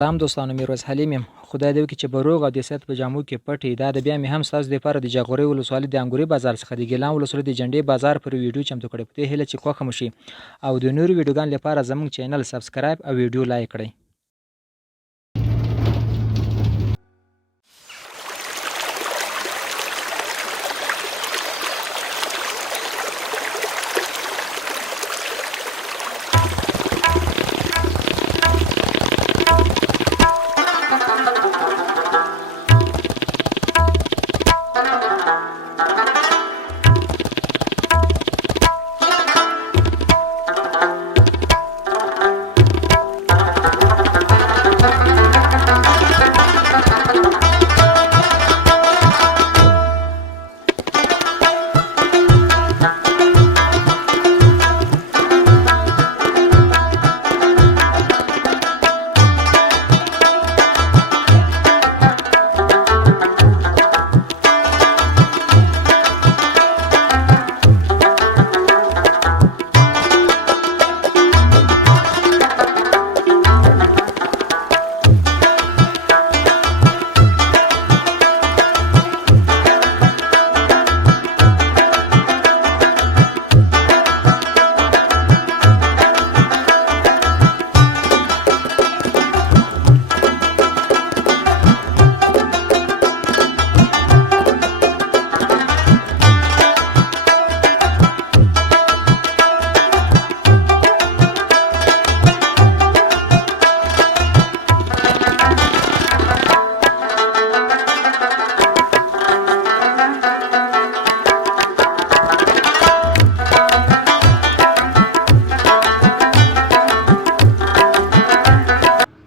سلام دوستانو، میرویس حلیم یم. خدای دې وکړي چې به روغ او د صحت په جامو کې پټ یې. دا د بیا مې هم ستاسو دپاره د جاغوري ولسوالۍ د انګوري بازار څخه د ګیلان ولسوالۍ د جنډې بازار پر ویډیو چمتو کړی. په دې هیله چې خوښه مو شي او د نورو ویډیوګانو لپاره زموږ چینل سبسکرایب او ویډیو لایک کړئ.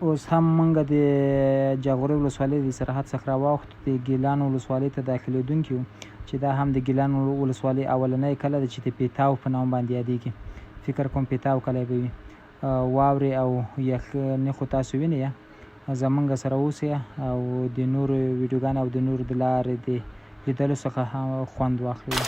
اوس هم موږ د جاغوري ولسوالۍ د سرحد څخه راواوښتو د ګیلان ولسوالۍ ته داخلېدونکي وو چې دا هم د ګیلان ولسوالۍ اولنی کلی ده چې د پیتاو په نوم باندې یادېږي. فکر کوم پیتاو کلی به وي. واورې او یخني خو تاسو وینئ، زموږ سره اوسئ او د نورو ویډیوګانو او د نورو د لارې د لیدلو څخه خوند واخلئ.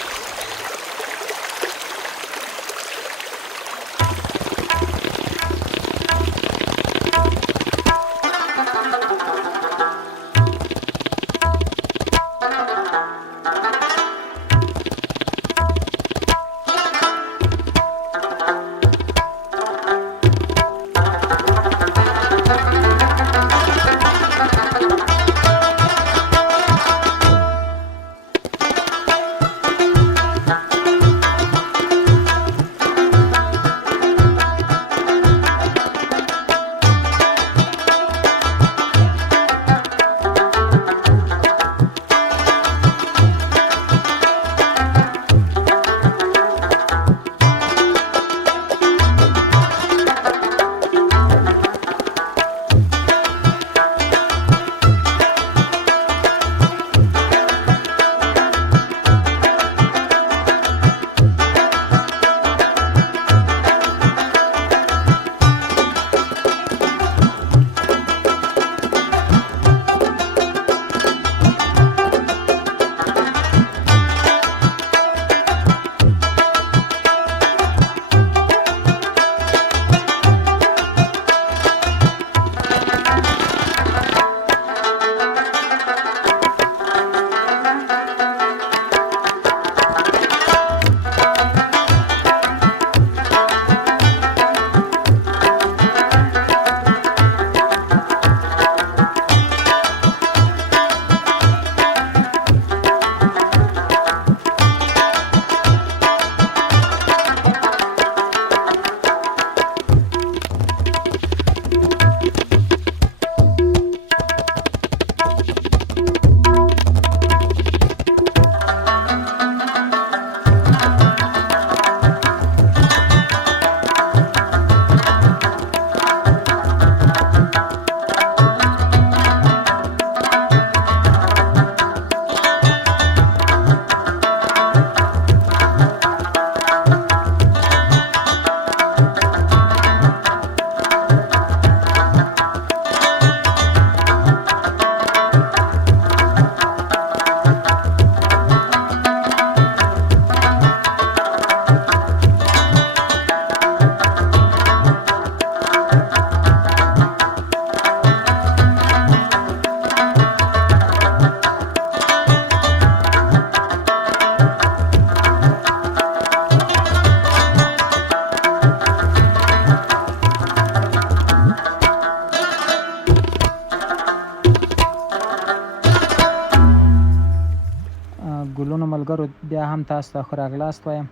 ملګرو بیا هم تاسو ته ښه راغلاست وایم.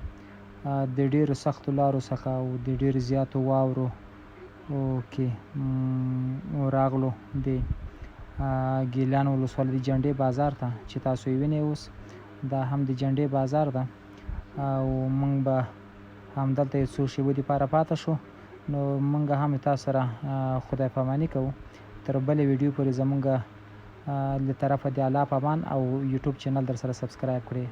د ډېرو سختو لارو څخه او د ډېرو زیاتو واورو کې راغلو د ګیلان ولسوالۍ د جنډې بازار ته چې تاسو یې وینئ اوس. دا هم د جنډې بازار ده او موږ به همدلته یو څو شېبو دپاره پاته شو. نو موږ هم تاسو سره خدای پاماني کوو. تر بلې ویډیو پورې زموږ له طرفه د الله په امان او یوټیوب چینل در سره سبسکرایب کړئ.